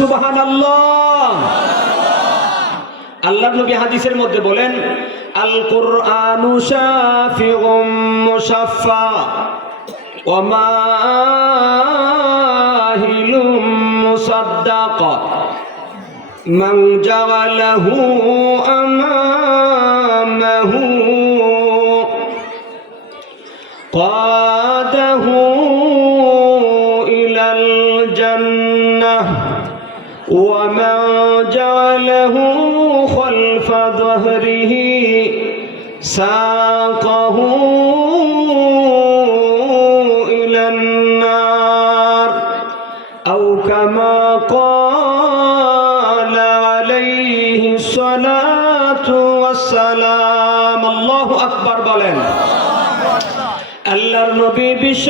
সুবহানাল্লাহ। আল্লাহর নবী হাদিসের মধ্যে বলেন, আল কুরআনু শাফিউম মুশাফফা ওয়া মাহিলুম মুসাদ্দাক মান জাআলাহু আমামাহু কাদাহু ইলাল জান্নাহ ওয়া মান জাআলাহু خلف ظهره ساقه إلى النار أو كما قال عليه الصلاة والسلام الله أكبر বলেন। আল্লাহর নবী বিশ্ব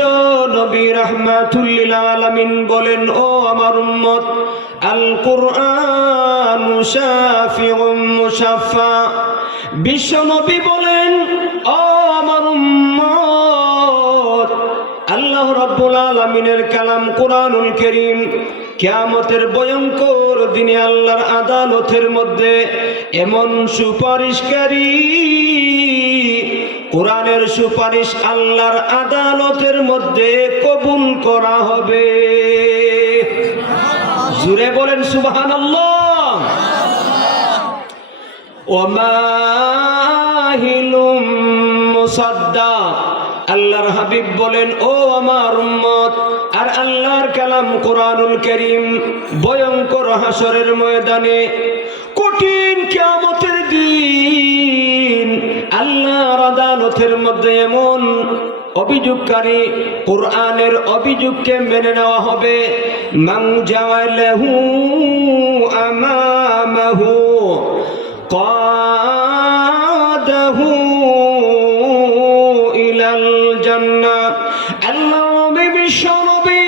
নবী রাহমাতুল লিল আলামিন বলেন, ও আমার উম্মত, আল কুরআন শাফিউম মুশাফফা। বিশ্ব নবী বলেন, ও আমার উম্মত, আল্লাহ রাব্বুল আলামিনের কালাম কুরআনুল কারীম কিয়ামতের ভয়ঙ্কর দিনে আল্লাহর আদালতের মধ্যে এমন সুপারিশকারী, কোরআনের সুপারিশ আল্লাহর আদালতের মধ্যে কবুল করা হবে। জুড়ে বলেন সুবহানাল্লাহ। ওয়া মাহিলুম মুসাদ্দাক। আল্লাহর হাবিব বলেন, ও আমার উম্মত, আর আল্লাহর কালাম কোরআনুল কারীম ভয়ঙ্কর হাসরের ময়দানে, কঠিন কিয়ামতের দিন আল্লাহর আদালতের মধ্যে এমন অভিযোগকারী, কোরআনের অভিযোগকে মেনে নেওয়া হবে। মান জাআলাহু আমামাহু কাদাহু ইলাল জান্নাহ। আল্লাহ নবী বিশ্ব নবী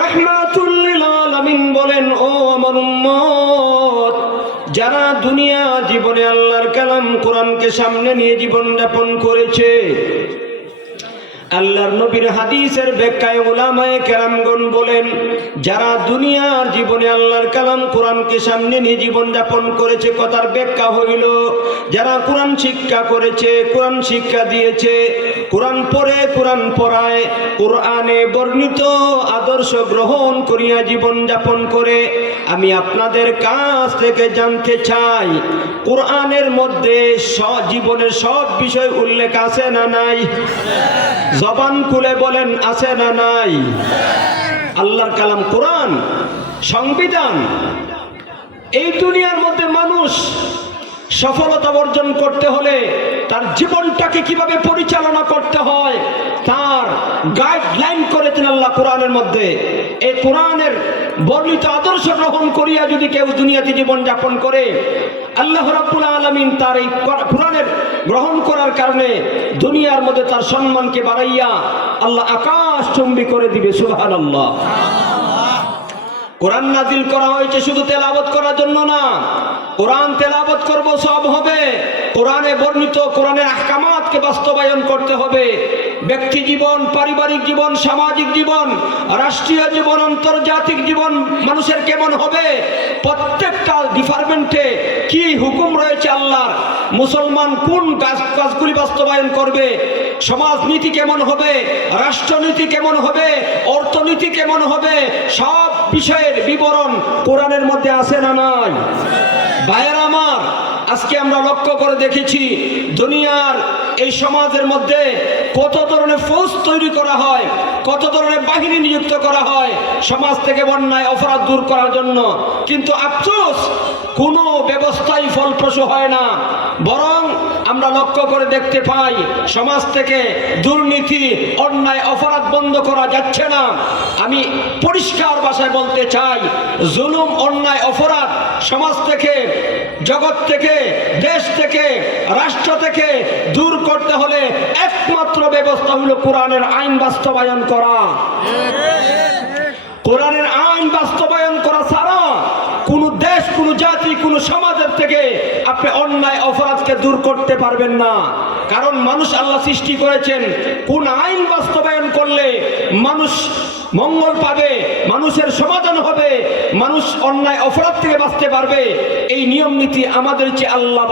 রাহমাতুল লিল আলামিন বলেন, ও আমার উম্মত, যারা দুনিয়া জীবনে আল্লাহর কালাম কোরআনকে সামনে নিয়ে জীবন যাপন করেছে, আল্লাহর নবীর হাদিসের ব্যাখ্যায় উলামায়ে কেরামগণ বলেন, যারা দুনিয়ার জীবনে আল্লাহর কালাম কোরআনকে সামনে নিয়ে জীবন যাপন করেছে, কথার ব্যাখ্যা হইল যারা কোরআন শিক্ষা করেছে, কোরআন শিক্ষা দিয়েছে, কোরআন পড়ে, কোরআন পড়ায়, কোরআনে বর্ণিত আদর্শ গ্রহণ করিয়া জীবন যাপন করে। আমি আপনাদের কাছ থেকে জানতে চাই, কোরআনের মধ্যে জীবনের সব বিষয় উল্লেখ আছে না নাই? জবান খুলে বলেন, আছে না নাই? আল্লাহর কালাম কোরআন সংবিধান। এই দুনিয়ার মধ্যে মানুষ সফলতা অর্জন করতে হলে তার জীবনটাকে কিভাবে পরিচালনা করতে হয় তার গাইডলাইন করেছেন আল্লাহ কোরআনের মধ্যে। এই কোরআনের বর্ণিত আদর্শ গ্রহণ করিয়া যদি কেউ দুনিয়াতে জীবন যাপন করে, আল্লাহ রাব্বুল আলামিন তার এই কোরআনের গ্রহণ করার কারণে দুনিয়ার মধ্যে তার সম্মানকে বাড়াইয়া আল্লাহ আকাশ চুম্বি করে দিবে। সুবহানাল্লাহ। কোরআন নাজিল করা হয়েছে শুধু তেলাওয়াত করার জন্য না। কোরআন তেলাওয়াত করব, সব হবে। কোরআনে বর্ণিত কোরআনের আহকামাতকে বাস্তবায়ন করতে হবে। ব্যক্তি জীবন, পারিবারিক জীবন, সামাজিক জীবন, রাষ্ট্রীয় জীবন, আন্তর্জাতিক জীবন মানুষের কেমন হবে, প্রত্যেকটা ডিপার্টমেন্টে কি হুকুম রয়েছে আল্লাহর, মুসলমান কোন কাজগুলি বাস্তবায়ন করবে, সমাজনীতি কেমন হবে, রাষ্ট্রনীতি কেমন হবে, অর্থনীতি কেমন হবে, সব বিষয়ের বিবরণ কোরআনের মধ্যে আছে না নাই? ভাইয়েরা আমার, আজকে আমরা লক্ষ্য করে দেখেছি দুনিয়ার এই সমাজের মধ্যে কত ধরনের ফৌজ তৈরি করা হয়, কত ধরনের বাহিনী নিযুক্ত করা হয় সমাজ থেকে অন্যায় অপরাধ দূর করার জন্য। কিন্তু আফসোস, কোনো ব্যবস্থাই ফলপ্রসূ হয় না। বরং আমরা লক্ষ্য করে দেখতে পাই সমাজ থেকে দুর্নীতি, অন্যায় অপরাধ বন্ধ করা যাচ্ছে না। আমি পরিষ্কার ভাষায় বলতে চাই, জুলুম, অন্যায় অপরাধ সমাজ থেকে, জগৎ থেকে, দেশ থেকে, রাষ্ট্র থেকে দূর করতে হলে একমাত্র ব্যবস্থা হলো কোরআনের আইন বাস্তবায়ন করা। কোরআনের আইন বাস্তবায়ন করা ছাড়া কোনো দেশ, কোনো জাতি, কোনো সমাজের থেকে আপনি অন্যায় অপরাধকে দূর করতে পারবেন না। কারণ মানুষ আল্লাহ সৃষ্টি করেছেন কোন আইন বাস্তবায়ন করলে মানুষ মঙ্গল পাবে, মানুষের সমাধান হবে, মানুষ অন্যায় অপরাধ থেকে বাঁচতে পারবে। এই নিয়ম নীতি আমাদের চেয়ে আল্লাহ